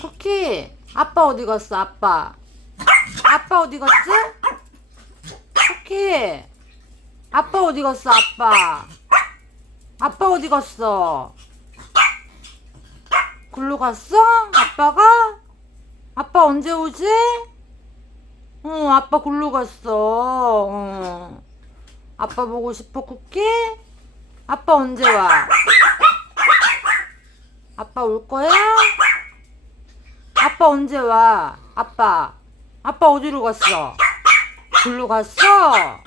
쿠키, 아빠 어디 갔어, 아빠? 아빠 어디 갔지? 쿠키, 아빠 어디 갔어, 아빠? 아빠 어디 갔어? 글로 갔어? 아빠가? 아빠 언제 오지? 아빠 글로 갔어. 아빠 보고 싶어, 쿠키? 아빠 언제 와? 아빠 올 거야? 아빠 언제 와? 아빠 어디로 갔어? 글로 갔어?